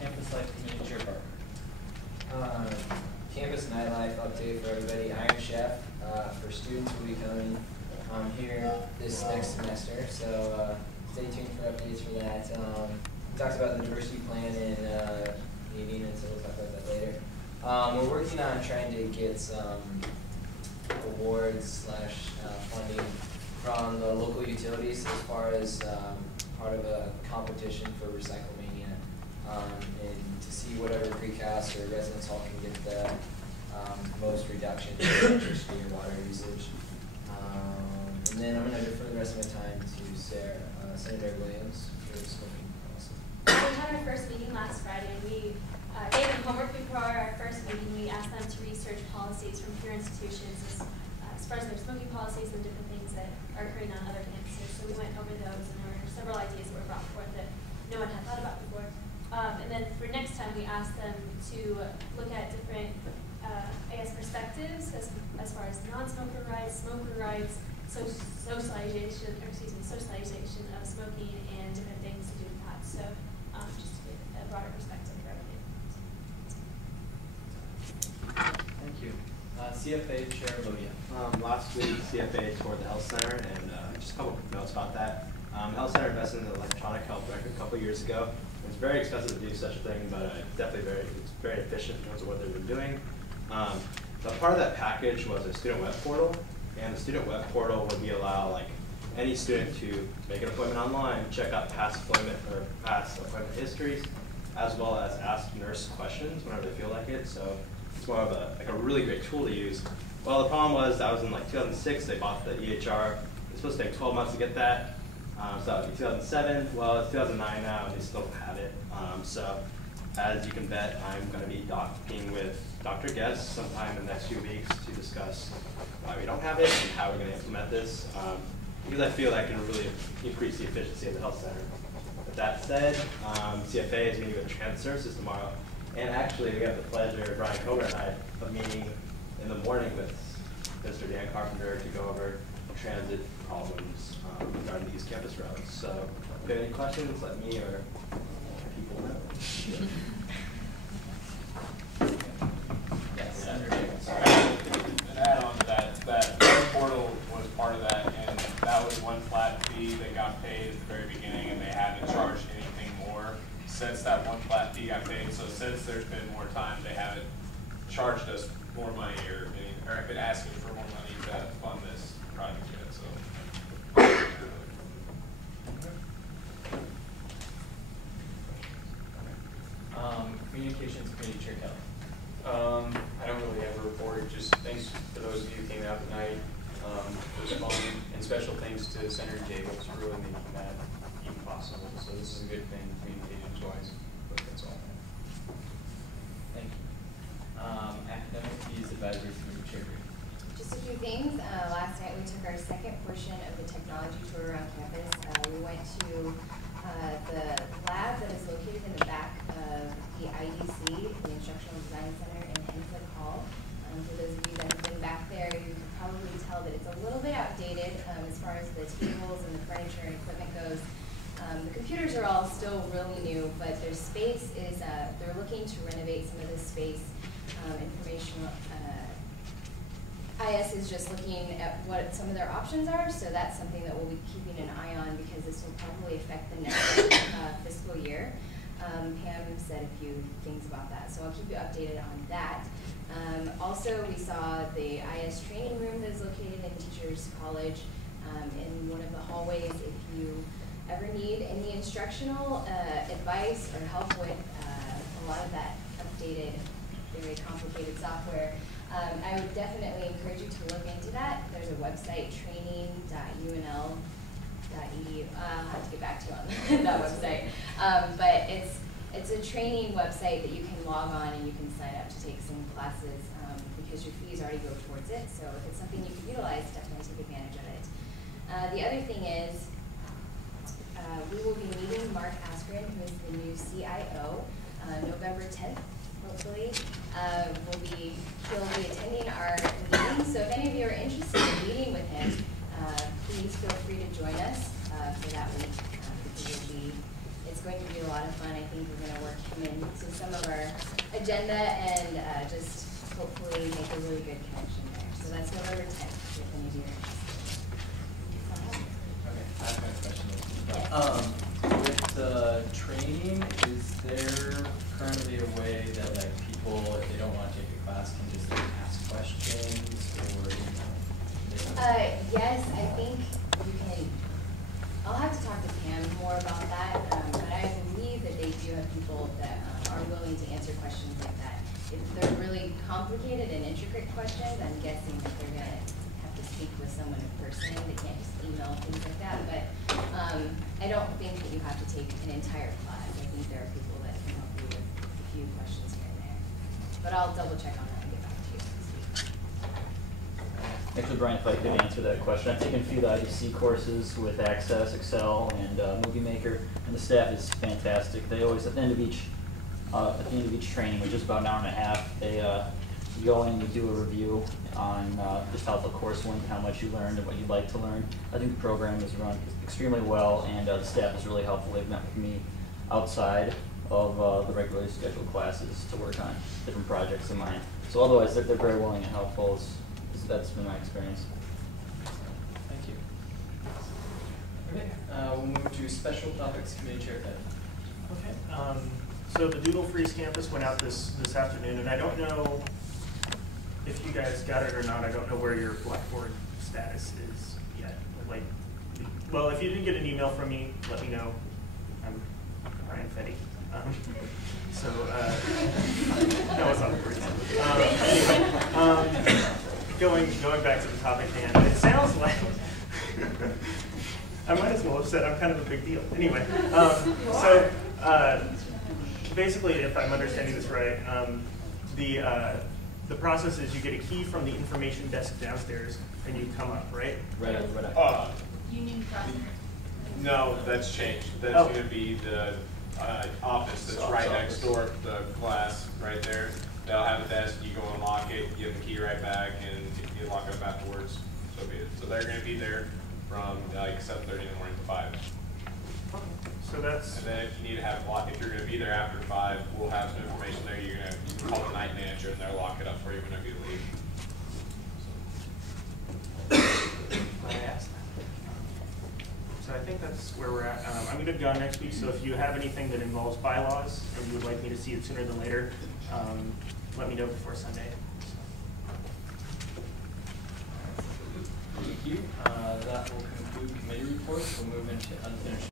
Campus Life Committee Chair Parker. Campus nightlife update for everybody. Iron Chef for students will be coming here this next semester, so stay tuned for updates for that. We talked about the diversity plan in meeting, and so we'll talk about that later. We're working on trying to get some awards / funding from the local utilities as far as part of a competition for Recyclemania, and to see whatever precast or residence hall can get the most reduction in electricity or water usage. And then I'm going to defer the rest of my time to Senator Williams for smoking policy. We had our first meeting last Friday. We gave them homework before our first meeting. We asked them to research policies from peer institutions as far as their smoking policies and different things that are occurring on other campuses. So we went over those, and there were several ideas that were brought forth that no one had thought about before. And then for next time, we asked them to look at different, perspectives as far as non-smoker rights, smoker rights, socialization of smoking, and different things to do with that. So just to get a broader perspective for everybody. Thank you. CFA Chair Lodhia. Last week, CFA toured the health center, and just a couple quick notes about that. The health center invested in the electronic health record a couple years ago. It's very expensive to do such a thing, but definitely it's very efficient in terms of what they've been doing. So part of that package was a student web portal, and the student web portal would allow any student to make an appointment online, check out past appointment histories, as well as ask nurse questions whenever they feel like it. So it's more of a really great tool to use. Well, the problem was that was in 2006. They bought the EHR. It's supposed to take 12 months to get that. So that would be 2007. Well, it's 2009 now, and they still don't have it. So as you can bet, I'm going to be talking with Dr. Guest sometime in the next few weeks to discuss why we don't have it and how we're going to implement this, because I feel that can really increase the efficiency of the health center. With that said, CFA is meeting with Transit Services tomorrow, and actually we have the pleasure, Brian Comer and I, of meeting in the morning with Mr. Dan Carpenter to go over transit problems regarding the East Campus routes. So if you have any questions, let me or people know. Yes, Senator Jagels. An add-on to that web portal was part of that, and that was one flat fee that got paid at the very beginning, and they haven't charged anything more since that one flat fee got paid. So since there's been more time, they haven't charged us more money or have been asking for more money to fund this project yet. So. Communications Committee Chair Kelly. I don't really have a report. Just thanks for those of you who came out tonight. It was fun, and special thanks to Senator Jagels for really making that even possible. So this is a good thing, communications-wise. But that's all. Thank you. Academic Fees Advisory Committee Chair Greene. Just a few things. Last night we took our second portion of the technology tour around campus. We went to the lab that is located in the back of the IDC, the Instructional Design Center in Henzlik Hall. For those of you that have been back there, you can probably tell that it's a little bit outdated as far as the tables and the furniture and equipment goes. The computers are all still really new, but their space is, they're looking to renovate some of this space. Informational IS is just looking at what some of their options are, so that's something that we'll be keeping an eye on because this will probably affect the next fiscal year. Pam said a few things about that, so I'll keep you updated on that. Also, we saw the IS training room that is located in Teachers College in one of the hallways. If you ever need any instructional advice or help with a lot of that updated, very complicated software, I would definitely encourage you to look into that. There's a website, training.unl.edu. I'll have to get back to you on that website. But it's a training website that you can log on and you can sign up to take some classes because your fees already go towards it. So if it's something you can utilize, definitely take advantage of it. The other thing is we will be meeting Mark Askren, who is the new CIO, November 10th. Hopefully, he'll be attending our meeting. So if any of you are interested in meeting with him, please feel free to join us for that week. Because it's going to be a lot of fun. I think we're going to work him into some of our agenda and just hopefully make a really good connection there. So that's November 10th, if any of you are interested. Okay, I have a question. Yes. With the training, is there currently a way that like people, if they don't want to take a class, can just like, ask questions or Yes, I think you can. I'll have to talk to Pam more about that, but I believe that they do have people that are willing to answer questions like that. If they're really complicated and intricate questions, I'm guessing that they're going to have to speak with someone in person. They can't just email things like that. But I don't think that you have to take an entire class. I think there are people that can help you with a few questions here and there. But I'll double check on that and get back to you this week. Actually, Brian, if I could answer that question, I've taken a few of the IDC courses with Access, Excel, and Movie Maker, and the staff is fantastic. They always, at the end of each training, which is about an hour and a half, they go in and do a review on just how the course went, how much you learned, and what you'd like to learn. I think the program is run extremely well, and the staff is really helpful. They've met with me outside of the regularly scheduled classes to work on different projects of mine. So otherwise, they're very willing and helpful. That's been my experience. Thank you. Okay, we'll move to special topics committee chair Fette. Okay. So the Doodle Freeze campus went out this afternoon, and I don't know if you guys got it or not. I don't know where your Blackboard status is yet. Like, well, if you didn't get an email from me, let me know. I'm Brian Fette. So that was awkward. Anyway, going back to the topic at hand, it sounds like I might as well have said I'm kind of a big deal. Anyway, so basically, if I'm understanding this right, the process is you get a key from the information desk downstairs, and you come up, right? Right. Union Cross. No, that's changed. That's Oh. going to be the office that's right next door to the class, right there. They'll have a desk, you go unlock it, give the key right back, and you lock up afterwards. So be it. So they're going to be there from like 7:30 in the morning to 5. So that's. And then if you need to have a lock, if you're going to be there after 5, we'll have some information there. You can call the night manager, and they'll lock it up for you whenever you leave. I asked that. So I think that's where we're at. I'm going to be gone next week, so if you have anything that involves bylaws and you would like me to see it sooner than later, let me know before Sunday. Thank you. That will conclude committee reports. We'll move into unfinished